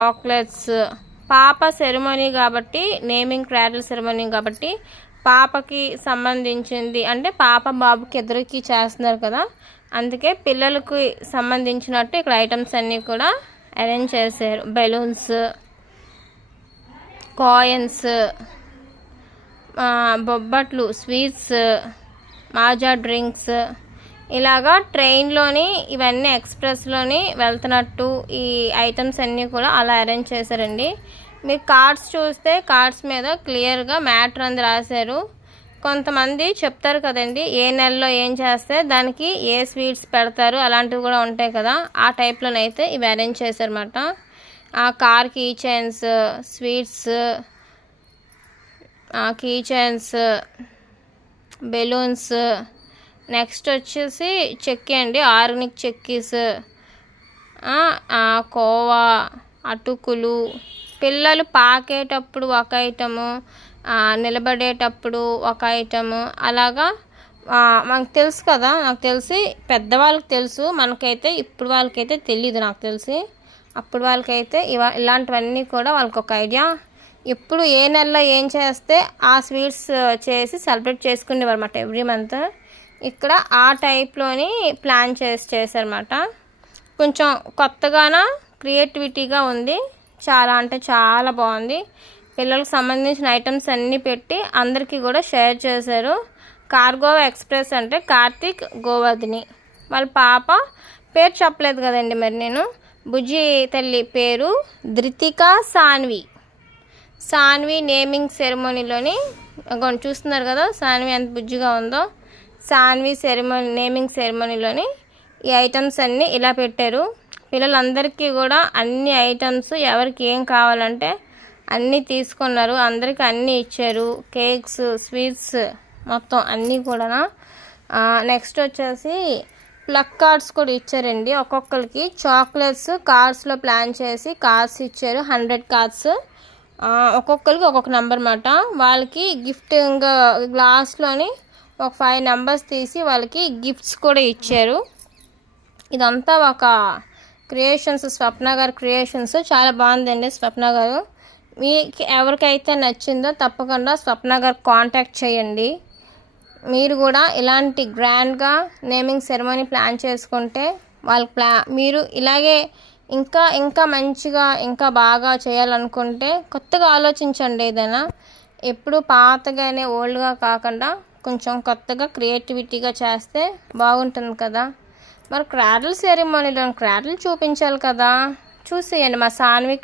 Chocolates. పాప ceremony కాబట్టి, naming cradle ceremony కాబట్టి పాపకి సంబంధించింది, అంటే పాప బాబుకి ఇద్దరికి చేస్తున్నారు కదా, అందుకే పిల్లలకి సంబంధించినట్టు ఇక్కడ ఐటమ్స్ అన్నీ కూడా అరేంజ్ చేశారు. బెలూన్స్, కాయిన్స్, బొబ్బట్లు, స్వీట్స్, మాజా డ్రింక్స్, ఇలాగా ట్రైన్లోని ఇవన్నీ ఎక్స్ప్రెస్లోని వెళ్తున్నట్టు ఈ ఐటమ్స్ అన్నీ కూడా అలా అరేంజ్ చేశారండి. మీరు కార్డ్స్ చూస్తే కార్డ్స్ మీద క్లియర్గా మ్యాటర్ అంది రాశారు. కొంతమంది చెప్తారు కదండి, ఏ నెలలో ఏం చేస్తే దానికి ఏ స్వీట్స్ పెడతారు అలాంటివి కూడా ఉంటాయి కదా, ఆ టైప్లోనైతే ఇవి అరేంజ్ చేశారన్నమాట. ఆ car key chains, sweets, key chains, balloons, next వచ్చేసి చెక్కీ అండి, ఆర్గానిక్ చెక్కీస్, కోవా, అటుకులు. పిల్లలు పాకేటప్పుడు ఒక ఐటము, నిలబడేటప్పుడు ఒక ఐటము, అలాగా మనకు తెలుసు కదా, నాకు తెలిసి పెద్దవాళ్ళకి తెలుసు, మనకైతే ఇప్పుడు వాళ్ళకైతే తెలియదు. నాకు తెలిసి అప్పుడు వాళ్ళకైతే ఇలాంటివన్నీ కూడా వాళ్ళకి ఒక ఐడియా. ఎప్పుడు ఏ నెలలో ఏం చేస్తే ఆ స్వీట్స్ చేసి సెలబ్రేట్ చేసుకునేవారు అన్నమాట ఎవ్రీ మంత్. ఇక్కడ ఆ టైప్లోని ప్లాన్ చేశారన్నమాట. కొంచెం కొత్తగాన క్రియేటివిటీగా ఉంది, చాలా అంటే చాలా బాగుంది. పిల్లలకు సంబంధించిన ఐటమ్స్ అన్నీ పెట్టి అందరికీ కూడా షేర్ చేశారు. కార్గోవా ఎక్స్ప్రెస్ అంటే కార్తిక్, గోవర్ధిని. వాళ్ళ పాప పేరు చెప్పలేదు కదండి, మరి నేను బుజ్జి తల్లి పేరు ధృతికా సాన్వి. సాన్వి నేమింగ్ సెరమనీలోని చూస్తున్నారు కదా, సాన్వి ఎంత బుజ్జిగా ఉందో. సాన్వి నేమింగ్ సెరమనీలోని ఈ ఐటమ్స్ అన్నీ ఇలా పెట్టారు. పిల్లలందరికీ కూడా అన్ని ఐటమ్స్ ఎవరికి ఏం కావాలంటే అన్నీ తీసుకున్నారు, అందరికీ అన్నీ ఇచ్చారు. కేక్స్, స్వీట్స్, మొత్తం అన్నీ కూడా. నెక్స్ట్ వచ్చేసి ప్లక్ కార్డ్స్ కూడా ఇచ్చారండి ఒక్కొక్కరికి. చాక్లెట్స్ కార్డ్స్లో ప్లాన్ చేసి కార్డ్స్ ఇచ్చారు, 100 కార్డ్స్, ఒక్కొక్కరికి ఒక్కొక్క నెంబర్ అన్నమాట. వాళ్ళకి గిఫ్ట్ ఇంకా గ్లాస్లోని ఒక 5 నెంబర్స్ తీసి వాళ్ళకి గిఫ్ట్స్ కూడా ఇచ్చారు. ఇదంతా ఒక క్రియేషన్స్, స్వప్న గారి క్రియేషన్స్. చాలా బాగుందండి స్వప్న గారు. మీకు ఎవరికైతే నచ్చిందో తప్పకుండా స్వప్న గారు కాంటాక్ట్ చేయండి. మీరు కూడా ఇలాంటి గ్రాండ్గా నేమింగ్ సెరమనీ ప్లాన్ చేసుకుంటే మీరు ఇలాగే ఇంకా ఇంకా మంచిగా ఇంకా బాగా చేయాలనుకుంటే కొత్తగా ఆలోచించండి ఏదైనా. ఎప్పుడు పాతగానే ఓల్డ్గా కాకుండా కొంచెం కొత్తగా క్రియేటివిటీగా చేస్తే బాగుంటుంది కదా. మరి క్రాడిల్ సెరమనీలో క్రాడిల్ చూపించాలి కదా, చూసేయండి మా సాన్వి